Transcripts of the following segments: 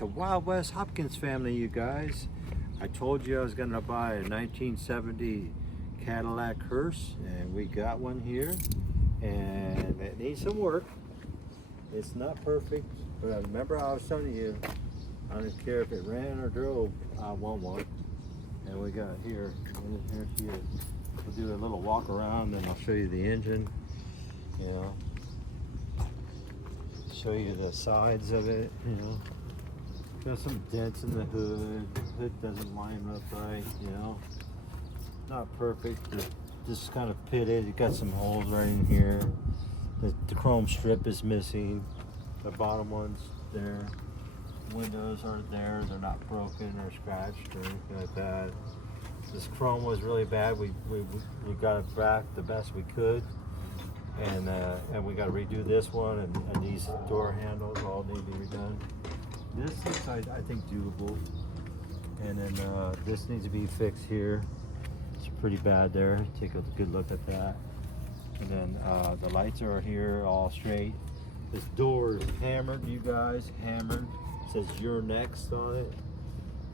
to Wild West Hopkins family, you guys. I told you I was gonna buy a 1970 Cadillac Hearse, and we got one here, and it needs some work. It's not perfect, but I remember I was telling you, I don't care if it ran or drove, I want one. And we got here, we'll do a little walk around, and I'll show you the engine, you know, show you the sides of it, you know. Got some dents in the hood. The hood doesn't line up right, you know. Not perfect. Just kind of pitted. You got some holes right in here. The chrome strip is missing. The bottom one's there. Windows aren't there. They're not broken or scratched or anything like that. This chrome was really bad. We got it back the best we could, and we got to redo this one, and these door handles all need to be redone. This looks, I think, doable, and then this needs to be fixed here. It's pretty bad there. Take a good look at that. And then the lights are here all straight. This door is hammered, you guys, hammered. It says "You're Next" on it.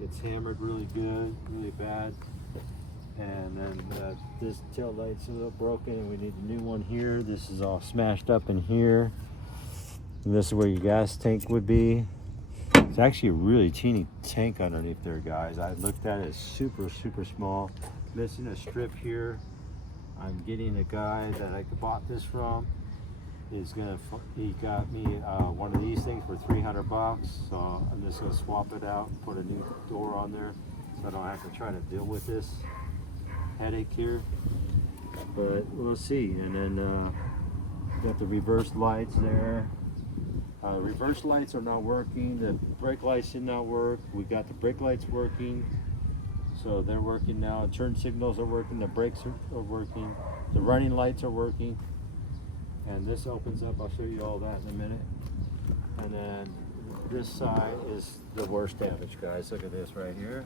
It's hammered really good, really bad. And then this tail light's a little broken, and we need a new one here. This is all smashed up in here. And this is where your gas tank would be. It's actually a really teeny tank underneath there, guys. I looked at it, it's super, super small. Missing a strip here. I'm getting a guy that I bought this from. He got me one of these things for 300 bucks. So I'm just gonna swap it out and put a new door on there, so I don't have to try to deal with this headache here. But we'll see. And then got the reverse lights there. Reverse lights are not working. The brake lights did not work. We got the brake lights working, so they're working now. Turn signals are working. The brakes are working. The running lights are working. And this opens up. I'll show you all that in a minute. And then this side is the worst damage, guys. Look at this right here.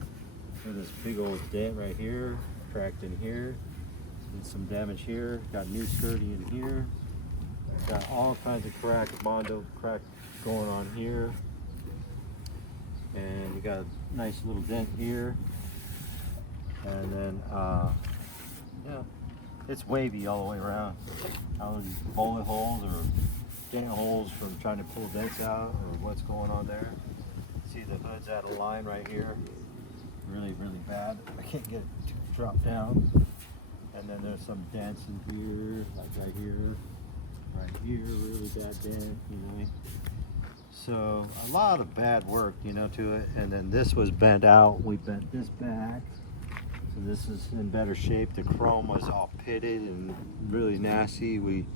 Look at this big old dent right here, cracked in here, and some damage here. Got new skirting in here. Got all kinds of crack, Mondo crack going on here. And you got a nice little dent here. And then, yeah, it's wavy all the way around. All these bullet holes or dent holes from trying to pull dents out, or what's going on there. See, the hood's out of line right here. Really, really bad. I can't get it to drop down. And then there's some dents in here, like right here. Right here, really bad dent, you know. So a lot of bad work, you know, to it. And then this was bent out. We bent this back, so this is in better shape. The chrome was all pitted and really nasty. We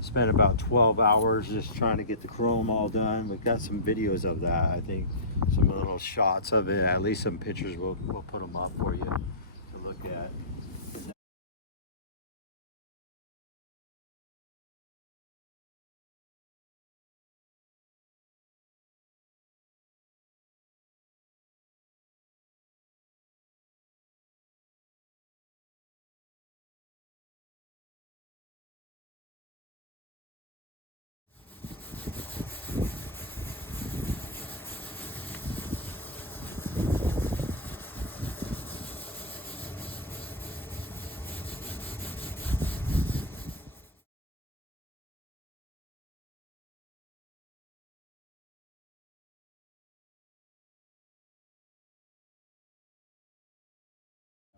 spent about 12 hours just trying to get the chrome all done. We've got some videos of that. I think some little shots of it, at least some pictures. We'll put them up for you to look at.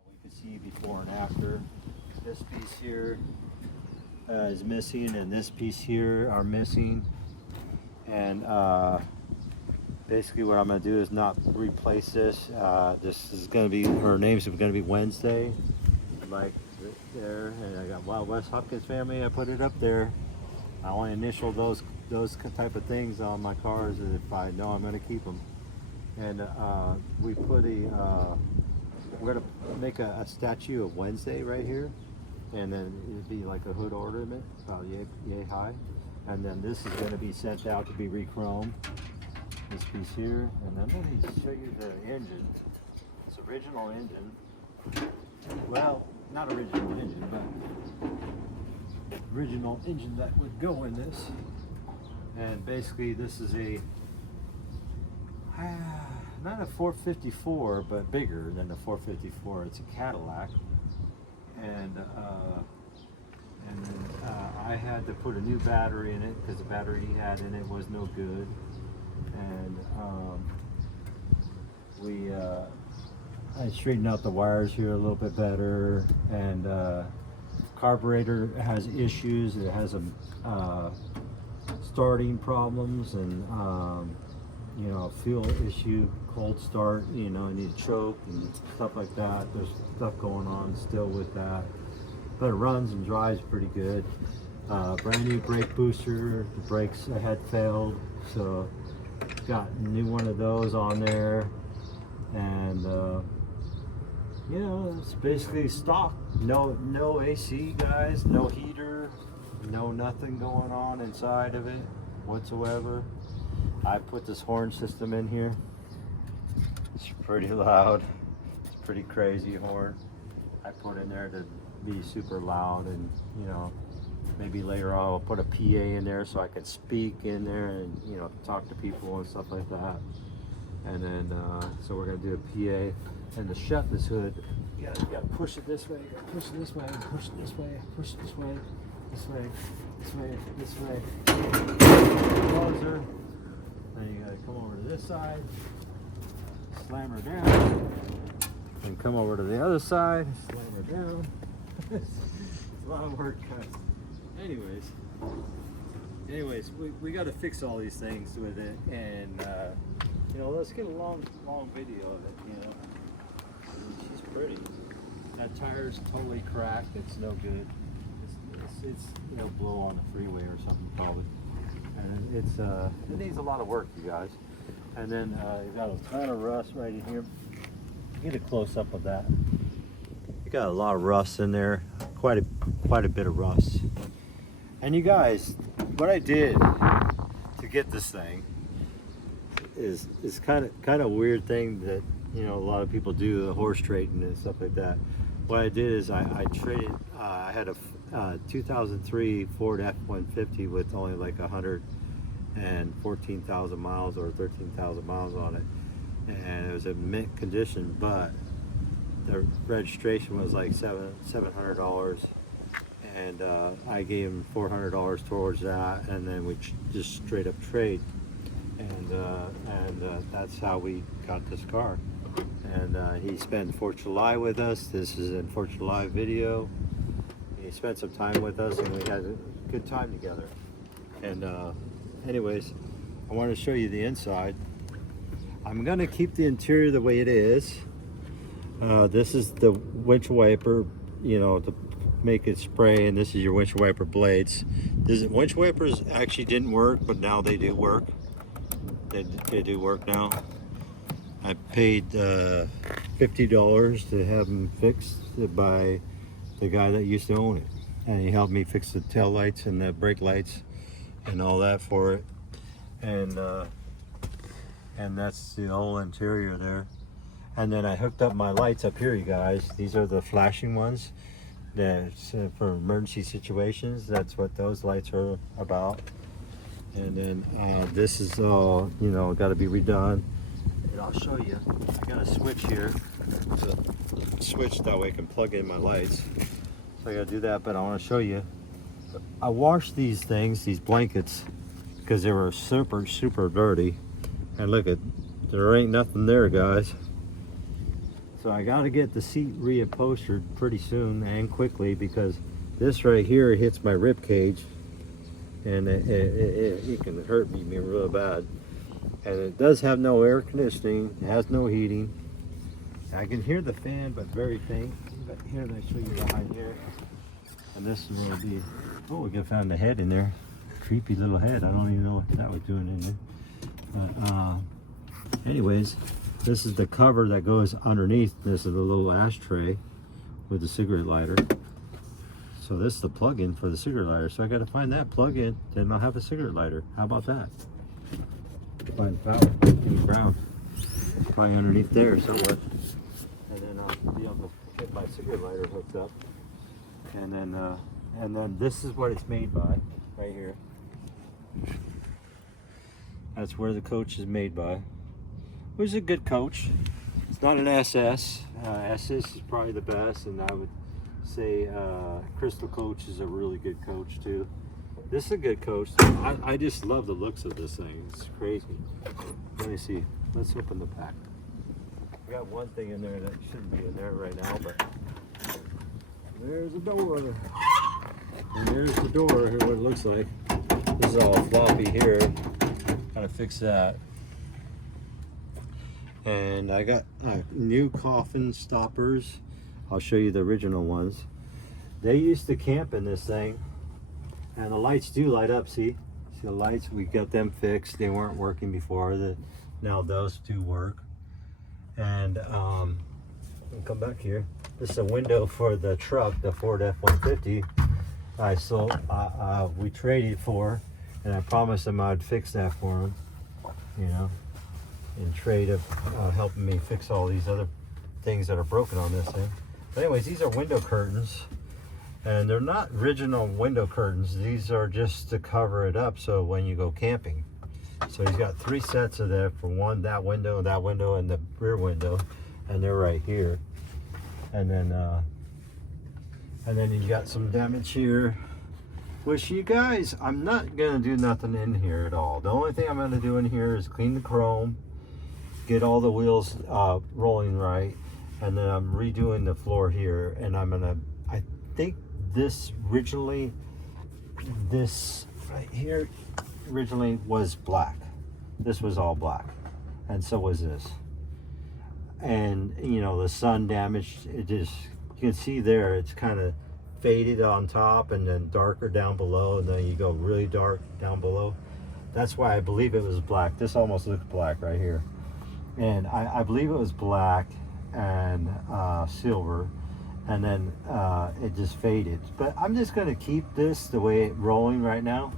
You can see before and after. This piece here is missing, and this piece here are missing. And basically what I'm going to do is not replace this. This is going to be, her name's going to be Wednesday, like there. And I got Wild West Hopkins family. I put it up there. I want to initial those type of things on my cars, and if I know I'm going to keep them. And we put we're going to make a statue of Wednesday right here, and then it'd be like a hood ornament about yay high. And then this is going to be sent out to be re-chromed, this piece here. And then let me show you the engine. It's original engine. Well, not original engine, but original engine that would go in this. And basically this is a not a 454, but bigger than the 454. It's a Cadillac, and then I had to put a new battery in it because the battery he had in it was no good, and I straightened out the wires here a little bit better, and carburetor has issues. It has a starting problems, and you know, fuel issue, cold start, you know, I need a choke and stuff like that. There's stuff going on still with that, but it runs and drives pretty good. Brand new brake booster. The brakes I had failed, so got a new one of those on there, and you know, it's basically stock. No AC, guys, no heater, no nothing going on inside of it whatsoever. I put this horn system in here. It's pretty loud. It's pretty crazy horn. I put in there to be super loud, and you know, maybe later on I'll put a PA in there so I can speak in there and, you know, talk to people and stuff like that. And then so we're gonna do a PA. And to shut this hood, you gotta push it this way, you gotta push it this way, push it this way, push it this way, this way, this way, this way. Closer. Then you gotta come over to this side, slam her down, and come over to the other side, slam her down. It's a lot of work, guys. Anyways, we got to fix all these things with it, and you know, let's get a long video of it. You know, she's pretty. That tire's totally cracked. It's no good. It's you know, blow on the freeway or something probably, and it needs a lot of work, you guys. And then you got a ton of rust right in here. Get a close up of that. You got a lot of rust in there. Quite a bit of rust. And you guys, what I did to get this thing is kind of weird thing that, you know, a lot of people do, the horse trading and stuff like that. What I did is I traded. I had a 2003 Ford F-150 with only like 114,000 miles or 13,000 miles on it, and it was in mint condition, but the registration was like $700. And I gave him $400 towards that, and then we just straight up trade, and that's how we got this car. And he spent 4th of July with us. This is an 4th of July video. He spent some time with us, and we had a good time together. And anyways, I want to show you the inside. I'm gonna keep the interior the way it is. This is the windshield wiper, you know, to make it spray, and this is your windshield wiper blades. Windshield wipers actually didn't work, but now they do work. They do work now. I paid $50 to have them fixed by the guy that used to own it, and he helped me fix the tail lights and the brake lights and all that for it. And that's the whole interior there. And then I hooked up my lights up here, you guys. These are the flashing ones. That's for emergency situations. That's what those lights are about. And then this is all, you know, got to be redone. And I'll show you. I got a switch here. Switch that way I can plug in my lights. So I got to do that. But I want to show you. I washed these things, these blankets, because they were super dirty. And look at, there ain't nothing there, guys. So I got to get the seat reupholstered pretty soon and quickly, because this right here hits my rib cage, and it can hurt me real bad. And it does have no air conditioning. It has no heating. I can hear the fan, but very faint. But here, let me show you behind here. And this is where it'll be. Oh, we found the head in there. Creepy little head. I don't even know what that was doing in there. But anyways, this is the cover that goes underneath. This is a little ashtray with the cigarette lighter. So this is the plug-in for the cigarette lighter. So I got to find that plug-in, then I'll have a cigarette lighter. How about that? Find power in the ground, probably underneath there somewhere, and then I'll be able to get my cigarette lighter hooked up. And then this is what it's made by, right here. That's where the coach is made by. was a good coach. It's not an SS. SS is probably the best, and I would say Crystal Coach is a really good coach too. This is a good coach. I just love the looks of this thing. It's crazy. Let me see. Let's open the pack. We got one thing in there that shouldn't be in there right now, but there's the door. And there's the door. Here, what it looks like. This is all floppy here. Gotta fix that. And I got new coffin stoppers. I'll show you the original ones. They used to camp in this thing, and the lights do light up. See the lights? We got them fixed. They weren't working before. Now those do work. And I'll come back here. This is a window for the truck, the Ford F-150. We traded for, and I promised them I'd fix that for them. You know, in trade of helping me fix all these other things that are broken on this thing. But anyways, these are window curtains, and they're not original window curtains. These are just to cover it up so when you go camping. So he's got 3 sets of that for one, that window, and the rear window, and they're right here. And then you got some damage here, which you guys, I'm not gonna do nothing in here at all. The only thing I'm gonna do in here is clean the chrome, get all the wheels rolling right, and then I'm redoing the floor here. And I think this right here originally was black. This was all black, and so was this. And you know, the sun damaged it. Just, you can see there, it's kind of faded on top and then darker down below, and then you go really dark down below. That's why I believe it was black. This almost looks black right here, and I believe it was black and silver, and then it just faded. But I'm just going to keep this the way it's rolling right now,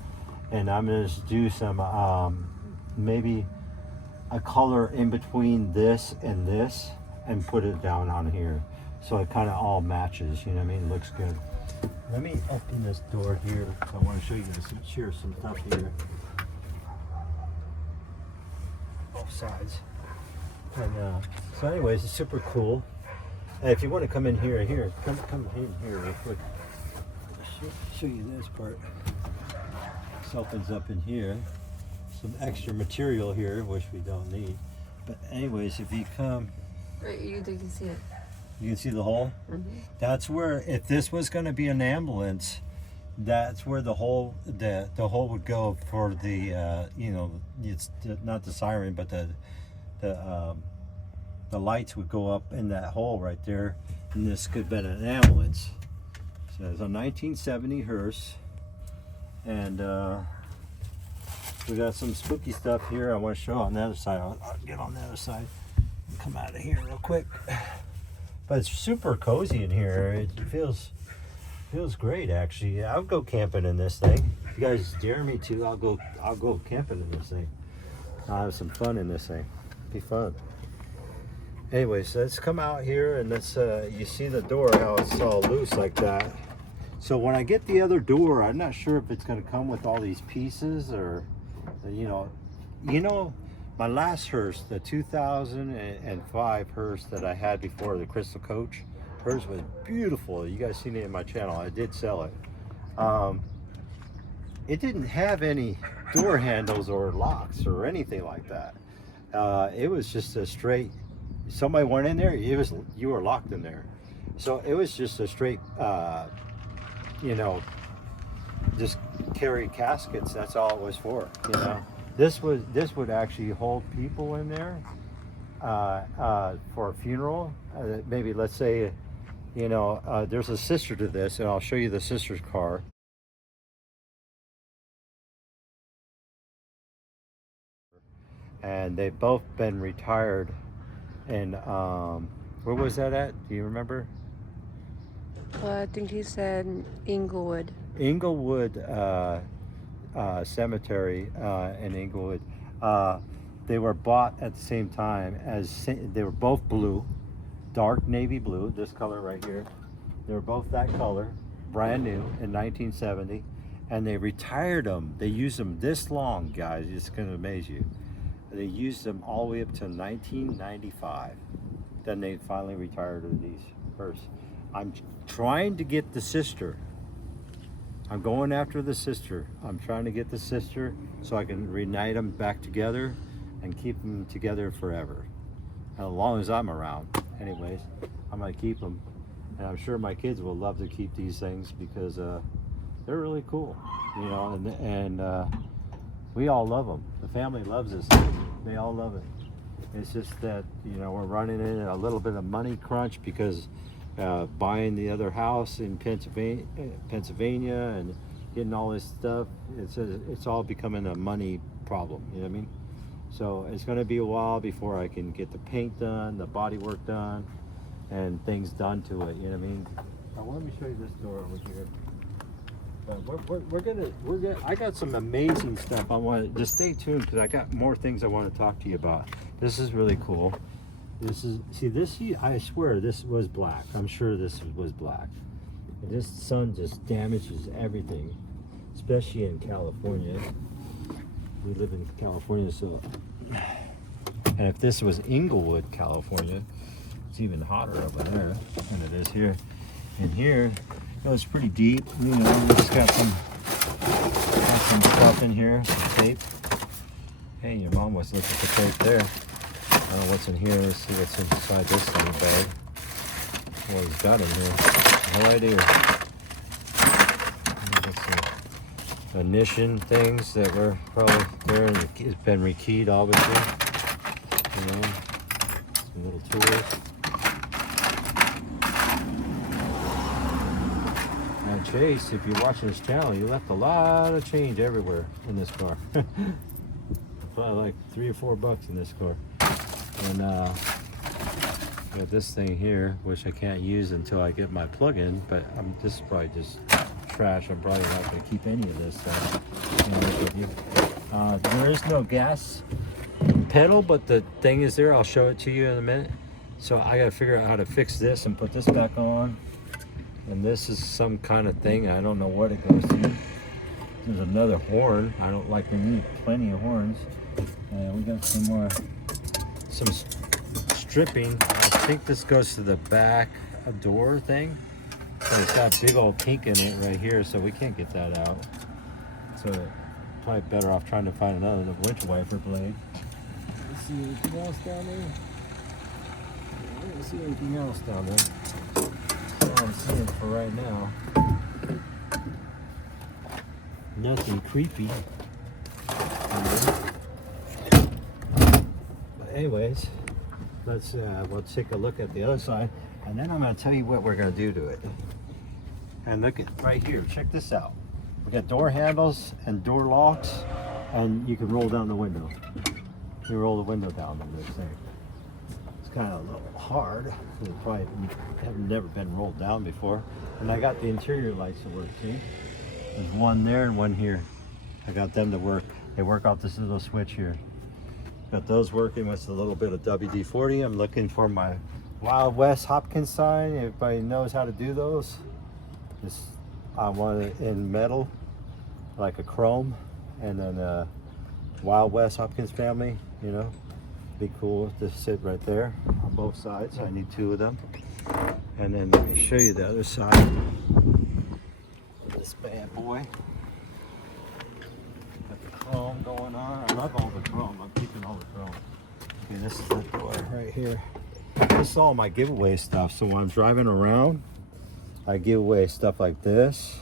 and I'm going to just do some maybe a color in between this and put it down on here, so it kind of all matches, you know what I mean? Looks good. Let me open this door here. I want to show you some stuff here. Both sides. And so anyways, it's super cool. If you want to come in here, come in here real quick. Show you this part. This opens up in here. Some extra material here, which we don't need. But anyways, if you come, right, you can see it. You can see the hole. Mm-hmm. That's where, if this was going to be an ambulance, that's where the hole would go for the you know, it's not the siren, but the lights would go up in that hole right there, and this could have been an ambulance. So it's a 1970 Hearse, and we got some spooky stuff here I want to show on the other side. I'll get on the other side, come out of here real quick. But it's super cozy in here. It feels great, actually. I'll go camping in this thing. If you guys dare me to, I'll go camping in this thing. I'll have some fun in this thing. Be fun. Anyways, let's come out here, and let's you see the door, how it's all loose like that. So when I get the other door, I'm not sure if it's going to come with all these pieces, or you know, my last Hearse, the 2005 Hearse that I had before, the Crystal Coach, hers was beautiful. You guys seen it in my channel. I did sell it. It didn't have any door handles or locks or anything like that. It was just a straight, somebody went in there, you were locked in there. So it was just a straight, you know, just carry caskets. That's all it was for, you know. This would actually hold people in there for a funeral. Maybe, let's say, you know, there's a sister to this, and I'll show you the sister's car. And they've both been retired. And where was that at? Do you remember? Well, I think he said Inglewood. Inglewood Cemetery in Inglewood. They were bought at the same time, as they were both blue, dark navy blue, this color right here. They were both that color, brand new in 1970, and they retired them. They used them this long, guys. It's going to amaze you. They used them all the way up to 1995. Then they finally retired of these Hearse. I'm trying to get the sister. I'm going after the sister. I'm trying to get the sister so I can reunite them back together and keep them together forever. And as long as I'm around. Anyways, I'm gonna keep them. And I'm sure my kids will love to keep these things because they're really cool, you know, and we all love them. The family loves this thing. They all love it. It's just that, you know, we're running into a little bit of money crunch because buying the other house in Pennsylvania and getting all this stuff, it's all becoming a money problem, you know what I mean? So it's going to be a while before I can get the paint done, the body work done, and things done to it, you know what I mean? Now, let me show you this door over here. We're gonna. I got some amazing stuff. I want to just stay tuned because I got more things I want to talk to you about. This is really cool. This is I swear this was black. I'm sure this was black. And this sun just damages everything, especially in California. We live in California, so. And if this was Inglewood, California, it's even hotter over there than it is here. And here. It was pretty deep, you know. We just got some stuff in here, some tape. Hey, your mom was looking for tape there. I don't know what's in here. Let's see what's inside this little bag. What he's got in here. No idea. Some ignition things that were probably there, and it's been rekeyed, obviously. You know, some little tools. And Chase, if you're watching this channel, you left a lot of change everywhere in this car. Probably like $3 or $4 in this car. And I got this thing here, which I can't use until I get my plug-in, but this is probably just trash. I'm probably not going to keep any of this stuff. There is no gas pedal, but the thing is there. I'll show it to you in a minute. So I got to figure out how to fix this and put this back on. And this is some kind of thing. I don't know what it goes to. There's another horn. I don't like, we need plenty of horns. And we got some stripping. I think this goes to the back door thing. So it's got a big old kink in it right here, so we can't get that out. So probably better off trying to find another winch wiper blade. Let's see anything else down there. Let's see anything else down there. I'm seeing for right now. Nothing creepy. But anyways, we'll take a look at the other side, and then I'm going to tell you what we're going to do to it. And look at right here. Check this out. We got door handles and door locks, and you can roll down the window. You roll the window down on this thing. Kind of a little hard. It probably have never been rolled down before. And I got the interior lights to work too. There's one there and one here. I got them to work. They work off this little switch here. Got those working with a little bit of WD-40. I'm looking for my Wild West Hopkins sign. Everybody knows how to do those. I want it in metal, like a chrome, and then Wild West Hopkins family, you know. Be cool to sit right there on both sides. I need two of them. And then let me show you the other side of this bad boy. Got the chrome going on. I love all the chrome. I'm keeping all the chrome. Okay, this is the door right here. This is all my giveaway stuff. So when I'm driving around, I give away stuff like this,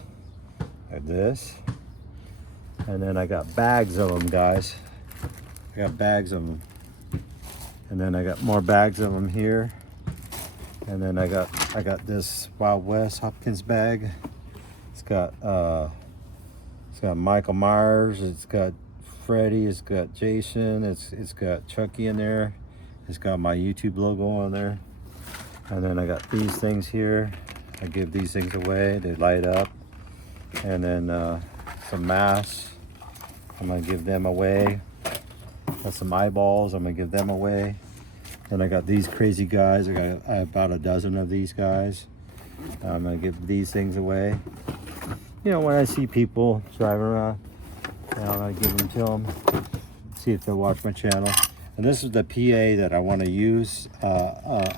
and then I got bags of them, guys. I got bags of them. And then I got more bags of them here. And then I got this Wild West Hopkins bag. It's got Michael Myers, it's got Freddy, it's got Jason, it's got Chucky in there. It's got my YouTube logo on there. And then I got these things here. I give these things away, they light up. And then some masks, I'm gonna give them away. Got some eyeballs, I'm gonna give them away. Then I got these crazy guys. I got about a dozen of these guys. I'm gonna give these things away. You know, when I see people driving around, you know, I give them to them. see if they'll watch my channel. And this is the PA that I want to use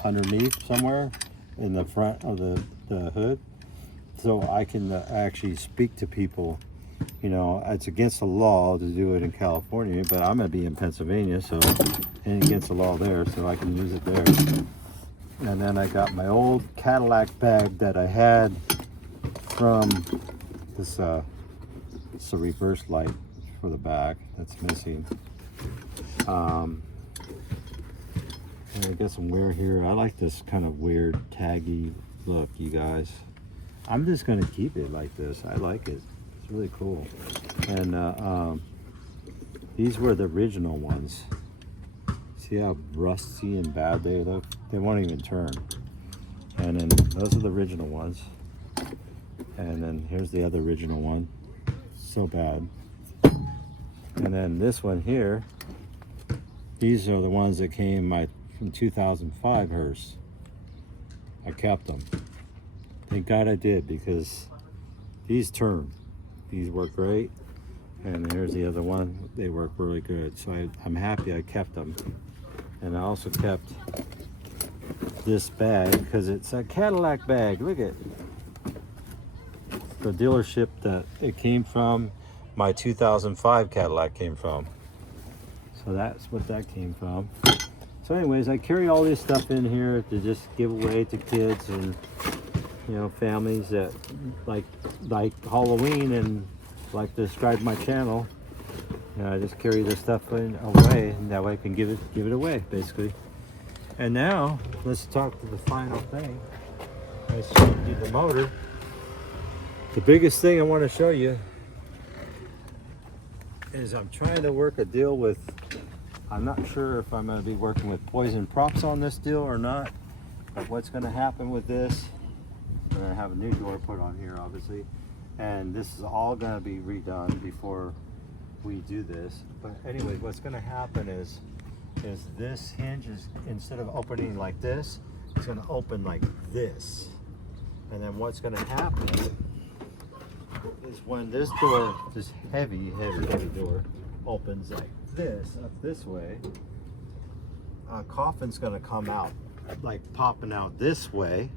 underneath somewhere in the front of the hood, so I can actually speak to people. You know, it's against the law to do it in California, but I'm gonna be in Pennsylvania, so it ain't against the law there, so I can use it there. And then I got my old Cadillac bag that I had from this. It's a reverse light for the back that's missing. And I got some wear here. I like this kind of weird taggy look, you guys. I'm just gonna keep it like this. I like it. It's really cool. And these were the original ones. See how rusty and bad they look? They won't even turn. And then those are the original ones. And then here's the other original one. So bad. And then this one here, these are the ones that came from 2005 Hearse. I kept them. Thank God I did, because these turn. These work great. And here's the other one. They work really good. So I'm happy I kept them. And I also kept this bag because it's a Cadillac bag. Look at the dealership that it came from. My 2005 Cadillac came from. So that's what that came from. So anyways, I carry all this stuff in here to just give away to kids and, you know, families that like Halloween and like to subscribe to my channel. And I just carry this stuff away, and that way I can give it away, basically. And now let's talk to the final thing. I showed you the motor. The biggest thing I want to show you is I'm trying to work a deal with, I'm not sure if I'm going to be working with Poison Props on this deal or not, but what's going to happen with this, I'm going to have a new door put on here, obviously, and this is all going to be redone before we do this. But anyway, what's going to happen is this hinge is, instead of opening like this, it's going to open like this. And then what's going to happen is when this door, this heavy door, opens like this, up this way, a coffin's going to come out, like popping out this way,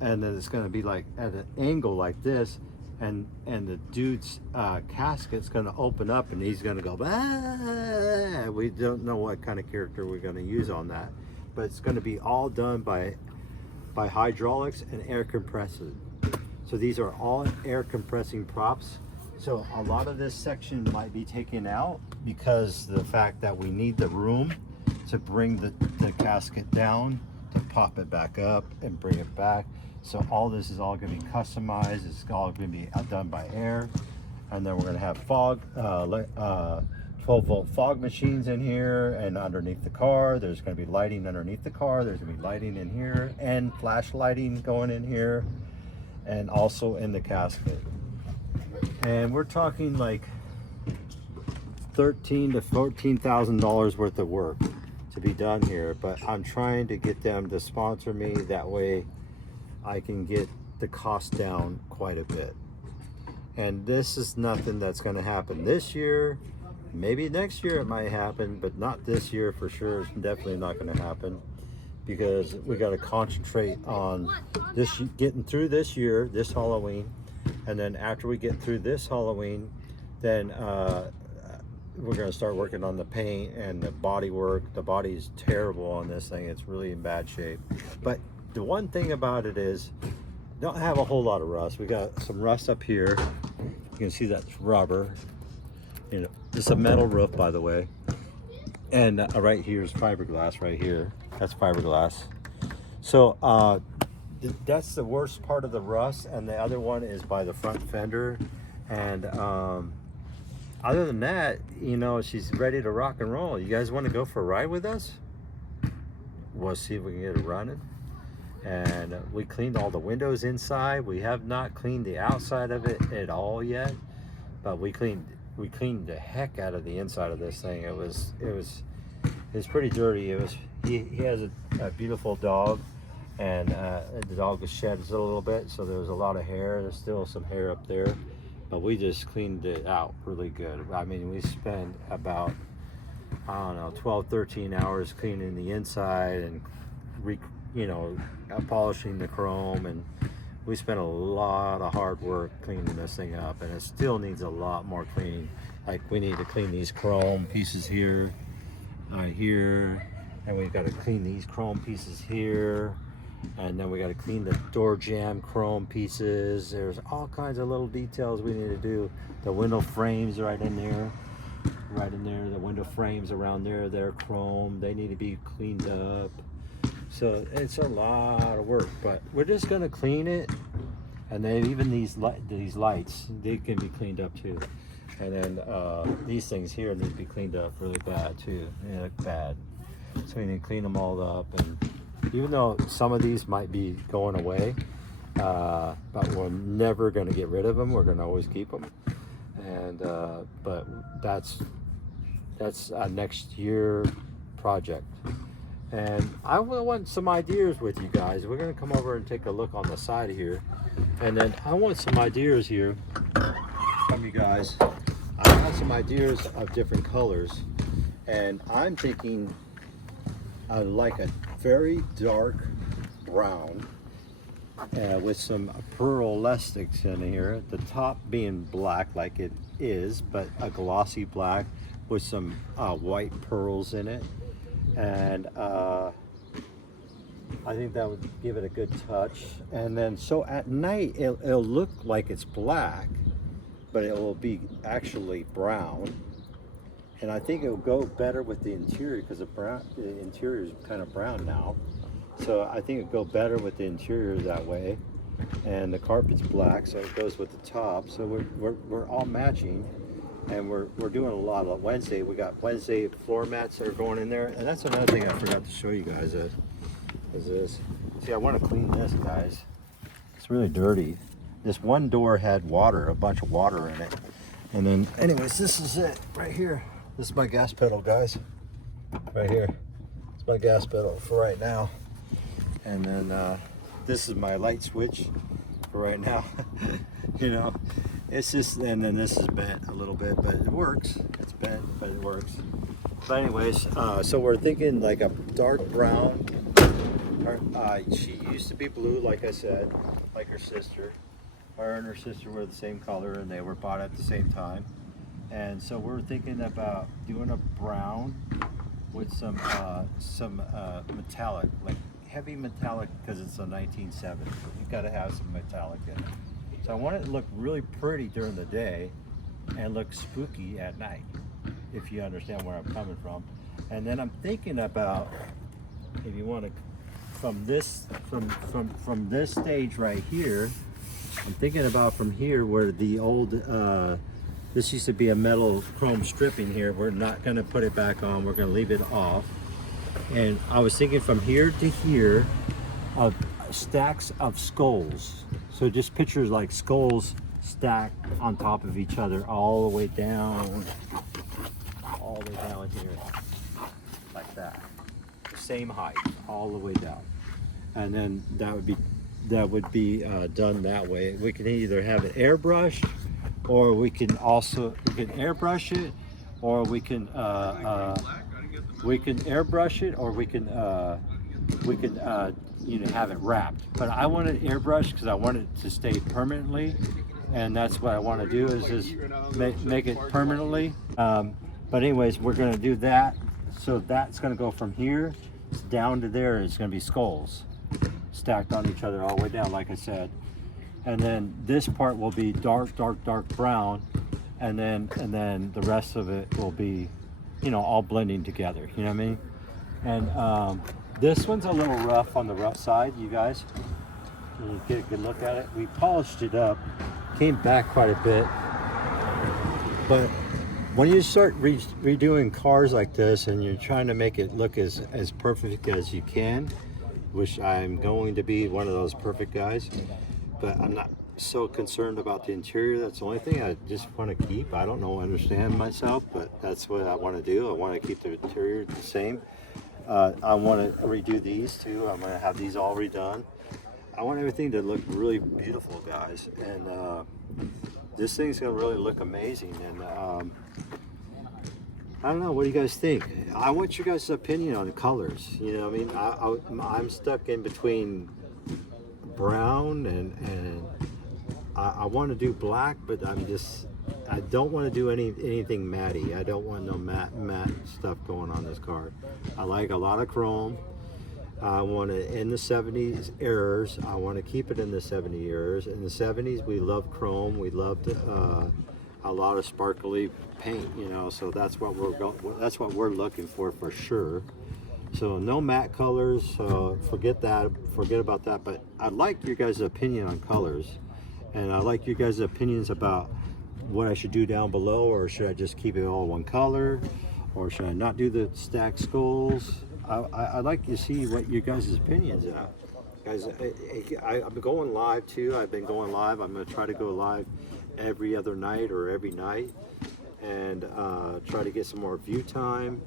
and then it's going to be like at an angle like this, and the dude's casket's going to open up, and he's going to go, bah! We don't know what kind of character we're going to use on that, but it's going to be all done by hydraulics and air compressors. So these are all air compressing props. So a lot of this section might be taken out because the fact that we need the room to bring the casket down, to pop it back up and bring it back. So all this is all going to be customized. It's all going to be done by air. And then we're going to have 12-volt fog machines in here, and underneath the car there's going to be lighting underneath the car. There's going to be lighting in here and flash lighting going in here, and also in the casket. And we're talking like $13,000 to $14,000 worth of work to be done here, but I'm trying to get them to sponsor me. That way I can get the cost down quite a bit. And this is nothing that's going to happen this year. Maybe next year it might happen, but not this year for sure. It's definitely not going to happen, because we got to concentrate on this, getting through this year, this Halloween. And then after we get through this Halloween, then we're going to start working on the paint and the body work. The body is terrible on this thing. It's really in bad shape. But the one thing about it is, don't have a whole lot of rust. We got some rust up here. You can see that's rubber. You know, it's a metal roof, by the way. And right here is fiberglass right here. That's fiberglass. So that's the worst part of the rust, and the other one is by the front fender. And other than that, you know, she's ready to rock and roll. You guys want to go for a ride with us? We'll see if we can get it running. And we cleaned all the windows inside. We have not cleaned the outside of it at all yet, but we cleaned the heck out of the inside of this thing. It was pretty dirty. He has a beautiful dog, and the dog was shed a little bit, so there was a lot of hair. There's still some hair up there, but we just cleaned it out really good. I mean, we spent about I don't know, 12, 13 hours cleaning the inside and polishing the chrome, and we spent a lot of hard work cleaning this thing up, and it still needs a lot more cleaning. Like, we need to clean these chrome pieces here, here, and we've got to clean these chrome pieces here, and then we got to clean the door jamb chrome pieces. There's all kinds of little details we need to do. The window frames right in there, the window frames around there, they're chrome, they need to be cleaned up. So it's a lot of work, but we're just gonna clean it. And then even these lights, they can be cleaned up too. And then these things here need to be cleaned up really bad too. They look bad. So we need to clean them all up. And even though some of these might be going away, but we're never gonna get rid of them. We're gonna always keep them. And but that's a next year project. And I want some ideas with you guys. We're gonna come over and take a look on the side here, and then I want some ideas here from you guys. I want some ideas of different colors, and I'm thinking I like a very dark brown with some pearl-elastics in here. The top being black like it is, but a glossy black with some white pearls in it. And I think that would give it a good touch. And then so at night it'll look like it's black, but it will be actually brown. And I think it'll go better with the interior, because the interior is kind of brown now. So I think it'll go better with the interior that way. And the carpet's black, so it goes with the top. So we're all matching. And we're doing a lot of Wednesday. We got Wednesday floor mats that are going in there. And that's another thing I forgot to show you guys is this. See, I want to clean this, guys. It's really dirty. This one door had water, a bunch of water in it. And then, anyways, this is it right here. This is my gas pedal, guys. Right here. It's my gas pedal for right now. And then this is my light switch for right now. You know. It's just, and then this is bent a little bit, but it works. It's bent, but it works. But anyways, so we're thinking like a dark brown. She used to be blue, like I said, like her sister. Her and her sister were the same color, and they were bought at the same time. And so we're thinking about doing a brown with some metallic, like heavy metallic, because it's a 1970. You've got to have some metallic in it. So I want it to look really pretty during the day and look spooky at night, if you understand where I'm coming from. And then I'm thinking about, if you want to, from this stage right here, I'm thinking about from here where the old, this used to be a metal chrome stripping here. We're not going to put it back on. We're going to leave it off. And I was thinking from here to here of stacks of skulls. So just pictures like skulls stacked on top of each other all the way down here, like that. Same height, all the way down. And then that would be done that way. We can either have it airbrushed, or we can airbrush it, or we can airbrush it, or we can have it wrapped. But I want it airbrushed because I want it to stay permanently, and that's what I want to do, is just make it permanently. But anyways, we're going to do that. So that's going to go from here down to there. It's going to be skulls stacked on each other all the way down, like I said. And then this part will be dark brown, and then the rest of it will be, all blending together. You know what I mean? And this one's a little rough on the rough side, you guys. You get a good look at it. We polished it up, came back quite a bit. But when you start redoing cars like this, and you're trying to make it look as perfect as you can, which I'm going to be one of those perfect guys, but I'm not so concerned about the interior. That's the only thing I just want to keep. I don't understand myself, but that's what I want to do. I want to keep the interior the same. I want to redo these too. I'm going to have these all redone. I want everything to look really beautiful, guys. And this thing's going to really look amazing. And I don't know. What do you guys think? I want your guys' opinion on colors. You know, what I mean, I'm stuck in between brown and I want to do black, but I don't want to do anything matty. I don't want no matte stuff going on this car. I like a lot of chrome. I want it in the 70s errors. I want to keep it in the 70 errors. In the 70s, we loved chrome. We loved a lot of sparkly paint. You know, so that's what we're looking for sure. So no matte colors. Forget that. Forget about that. But I'd like your guys' opinion on colors, and I like you guys' opinions about what I should do down below, or should I just keep it all one color, or should I not do the stacked skulls? I'd like to see what you guys' opinions are. Guys, I've been going live too. I've been going live. I'm going to try to go live every other night or every night, and try to get some more view time.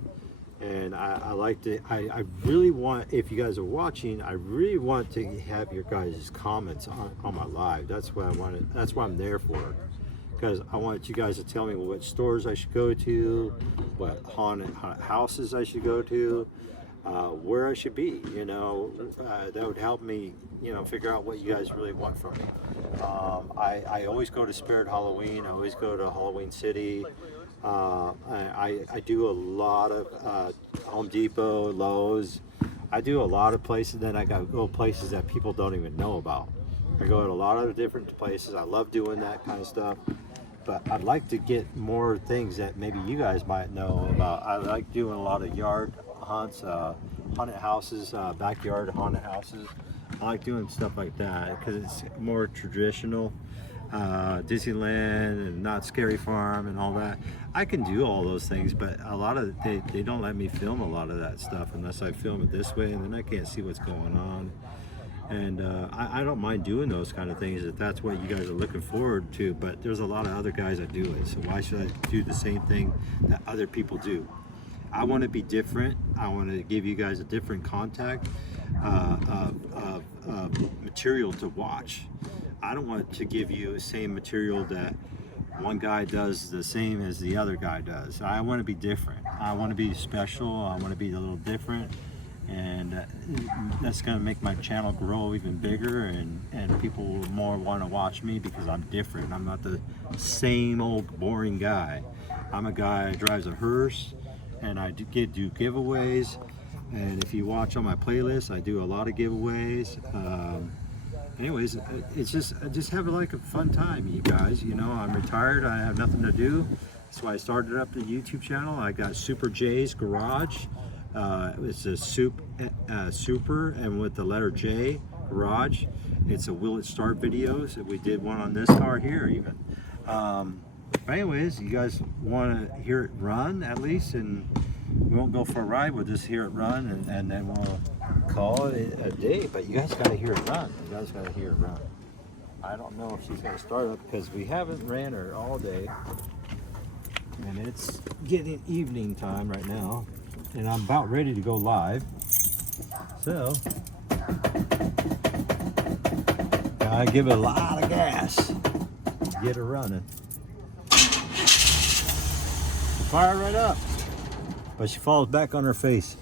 And I really want, if you guys are watching, I really want to have your guys' comments on my live. That's what I wanted. That's what I'm there for. Because I want you guys to tell me what stores I should go to, what haunted houses I should go to, where I should be. You know, that would help me, you know, figure out what you guys really want from me. I always go to Spirit Halloween. I always go to Halloween City. I do a lot of Home Depot, Lowe's. I do a lot of places. Then I got to go places that people don't even know about. I go to a lot of different places. I love doing that kind of stuff. But I'd like to get more things that maybe you guys might know about. I like doing a lot of yard hunts, haunted houses, backyard haunted houses. I like doing stuff like that because it's more traditional. Disneyland and Not Scary Farm and all that. I can do all those things, but a lot of they don't let me film a lot of that stuff unless I film it this way, and then I can't see what's going on. And I don't mind doing those kind of things if that's what you guys are looking forward to, but there's a lot of other guys that do it, so why should I do the same thing that other people do? I want to be different. I want to give you guys a different contact of material to watch. I don't want to give you the same material that one guy does the same as the other guy does. I want to be different. I want to be special. I want to be a little different, and that's going to make my channel grow even bigger, and people will more want to watch me because I'm different. I'm not the same old boring guy. I'm a guy that drives a hearse, and I do giveaways, and if you watch on my playlist, I do a lot of giveaways. Anyways, it's just having like a fun time, you guys. You know, I'm retired. I have nothing to do. That's why I started up the YouTube channel. I got Super J's Garage. It's a super and with the letter J, Garage. It's a Will It Start videos. We did one on this car here even. But anyways, you guys want to hear it run at least, and we won't go for a ride. We'll just hear it run, and then we'll call it a day. But you guys got to hear it run. You guys got to hear it run. I don't know if she's going to start up because we haven't ran her all day, and it's getting evening time right now, and I'm about ready to go live. So gotta give it a lot of gas to get her running. Fire right up. But she falls back on her face.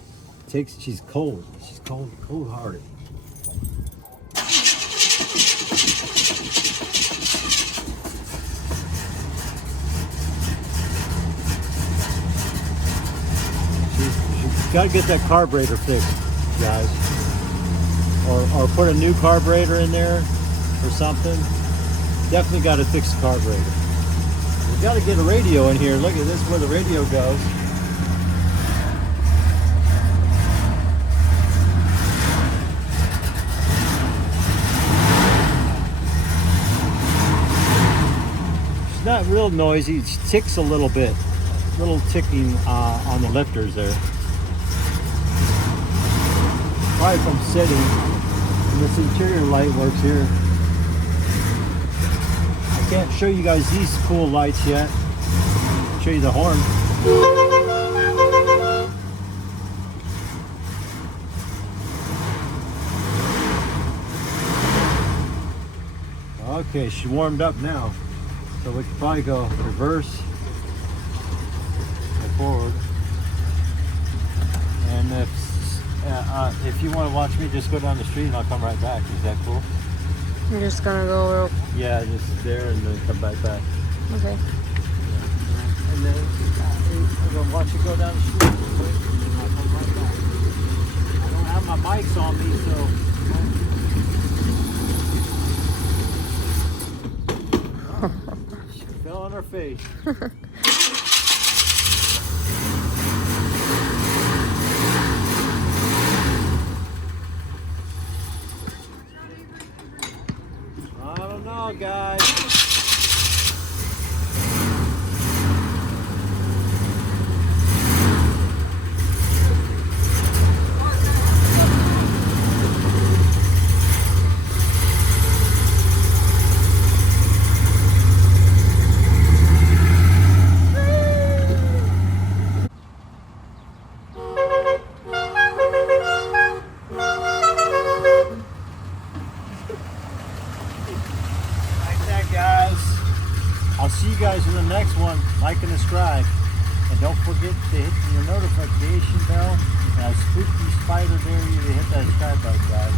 She's cold. She's cold-hearted. She's got to get that carburetor fixed, guys. Or put a new carburetor in there or something. Definitely got to fix the carburetor. We got to get a radio in here. Look at this, where the radio goes. It's not real noisy. It ticks a little bit. A little ticking on the lifters there. Probably from sitting. And this interior light works here. Can't show you guys these cool lights yet. Show you the horn. Okay, she warmed up now, so we could probably go reverse. forward. And if you want to watch me, just go down the street and I'll come right back. Is that cool? I'm just gonna go. Yeah, just there and then come back. Okay. And then I'm gonna watch you go down the street real quick, and then I'll come right back. I don't have my mics on me, so. She fell on her face. I don't know, guys. I'll see you guys in the next one. Like and subscribe. And don't forget to hit the notification bell. And a spooky spider dare you to hit that subscribe button, guys.